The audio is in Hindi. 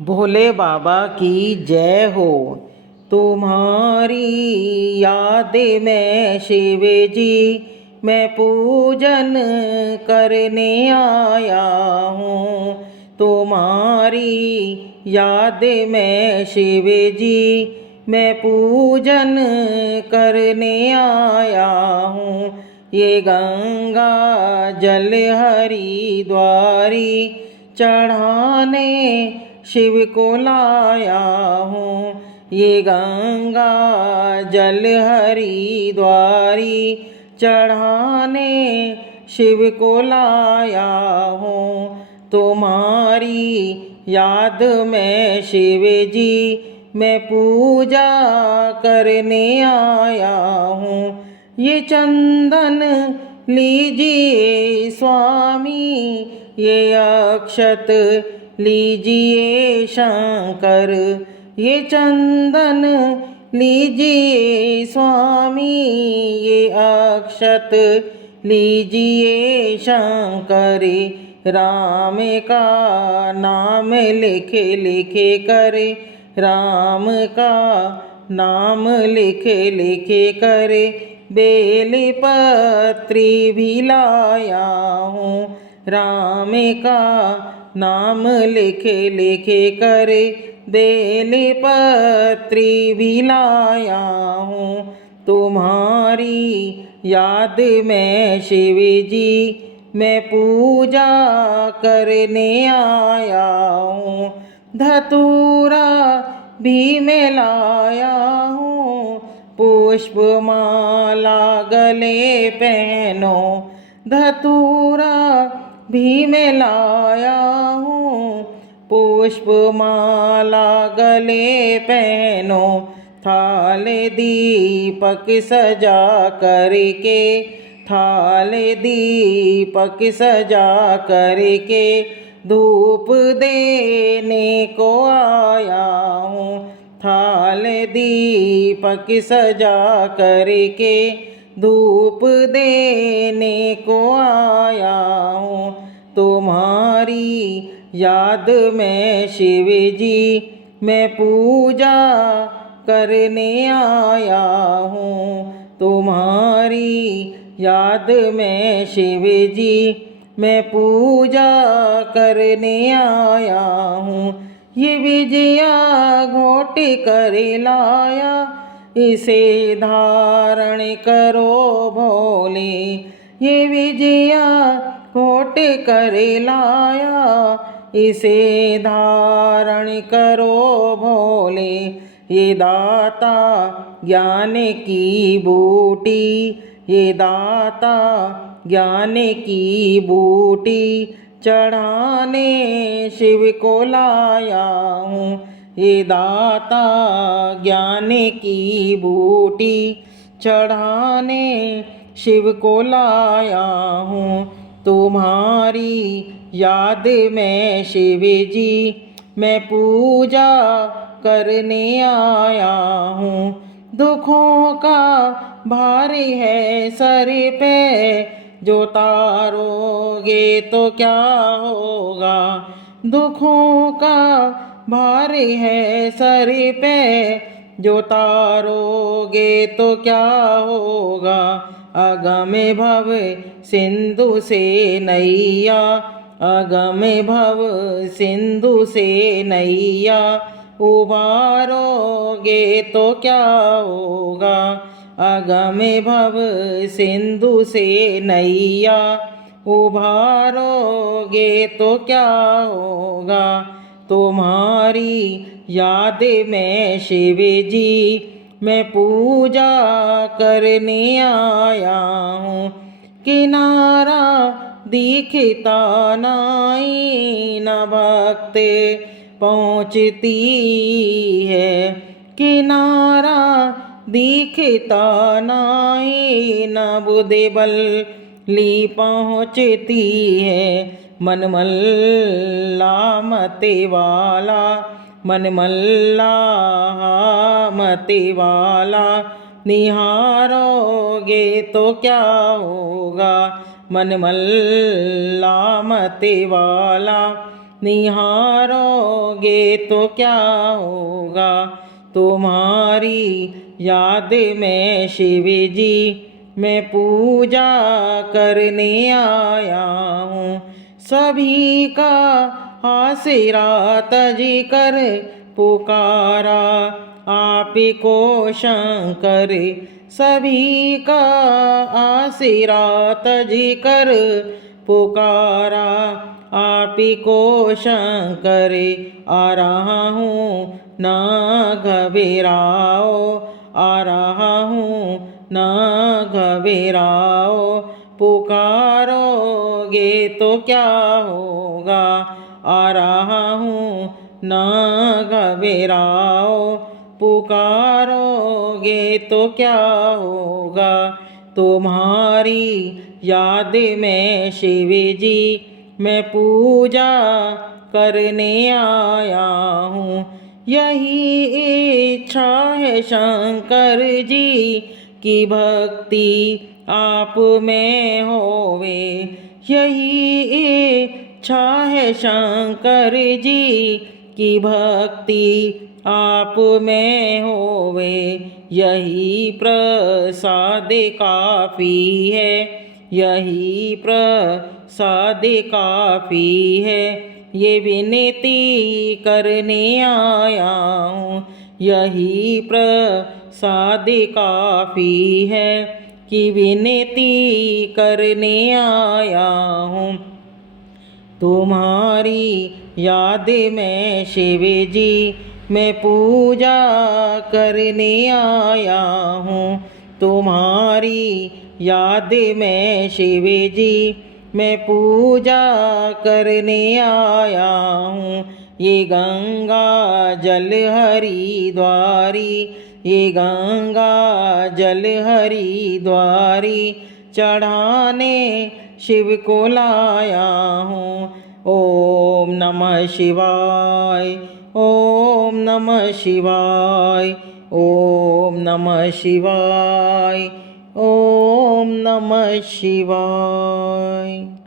भोले बाबा की जय हो। तुम्हारी याद में शिव जी मैं पूजन करने आया हूँ। तुम्हारी याद में शिव जी मैं पूजन करने आया हूँ। ये गंगा जल हरिद्वारी चढ़ाने शिव को लाया हूँ। ये गंगा जल हरिद्वारी चढ़ाने शिव को लाया हूँ। तुम्हारी याद में शिव जी मैं पूजा करने आया हूँ। ये चंदन लीजिए स्वामी, ये अक्षत लीजिए शंकर, ये चंदन लीजिए स्वामी, ये अक्षत लीजिए शंकर। राम का नाम लिखे लिखे करे, राम का नाम लिखे लिखे करे, बेल पत्री भी लाया हूँ। राम का नाम लिखे लिखे करे, बेल पत्री भी लाया हूँ। तुम्हारी याद में शिव जी मैं पूजा करने आया हूँ। धतूरा भी मैं लाया हूँ, पुष्पमाला गले पहनो। धतूरा भी मैं लाया हूँ, पुष्पमाला गले पहनो। थाल दीपक सजा करके, थाल दीपक सजा करके धूप देने को आया हूँ। थाल दीपक सजा करके धूप देने को आया हूँ। तुम्हारी याद में शिव जी मैं पूजा करने आया हूँ। तुम्हारी याद में शिव जी मैं पूजा करने आया हूँ। ये विजया घोट कर लाया, इसे धारण करो भोले। ये विजया घोट कर लाया, इसे धारण करो भोले। ये दाता ज्ञान की बूटी, ये दाता ज्ञान की बूटी चढ़ाने शिव को लाया हूँ। ये दाता ज्ञान की बूटी चढ़ाने शिव को लाया हूँ। तुम्हारी याद में शिव जी मैं पूजा करने आया हूँ। दुखों का भार है सर पे, जो तारोगे तो क्या होगा। दुखों का भार है सर पे, जो तारोगे तो क्या होगा। अगम भव सिंधु से नैया, अगम भव सिंधु से नैया उबारोगे तो क्या होगा। अगम भव सिंधु से नैया उबारोगे तो क्या होगा। तुम्हारी याद में शिव जी मैं पूजा करने आया हूँ। किनारा दिखता नाई न भक्त पहुँचती है। किनारा दिखता नाई न बुद्धि बल ली पहुँचती है। मन मल्ला मते वाला, मन मल्ला मते वाला निहारोगे तो क्या होगा। मन मल्ला मते वाला निहारोगे तो क्या होगा तुम्हारी याद में शिव जी मैं पूजा करने आया हूँ। सभी का आसरा तज कर पुकारा आप को शंकर। सभी का आसरा तज कर पुकारा आप को शंकर। आ रहा हूँ ना घबराओ, आ रहा हूँ ना घबराओ। पुकारोगे तो क्या होगा आ रहा हूँ ना घबराओ। पुकारोगे तो क्या होगा तुम्हारी याद में शिव जी मैं पूजा करने आया हूँ। यही इच्छा है शंकर जी की भक्ति आप में होवे। यही इच्छा है शंकर जी की भक्ति आप में होवे। यही प्रसाद काफ़ी है, यही प्रसाद काफ़ी है। ये विनती करने आया हूँ, यही प्रसाद काफ़ी है कि विनती करने आया हूँ। तुम्हारी याद में शिव जी मैं पूजा करने आया हूँ। तुम्हारी याद में शिव जी मैं पूजा करने आया हूँ। ये गंगा जल हरिद्वारी, ये गंगा जल हरिद्वारी चढ़ाने शिव को लाया हूँ। ओम नमः शिवाय, ओम नमः शिवाय, ओम नमः शिवाय, ओम नमः शिवाय।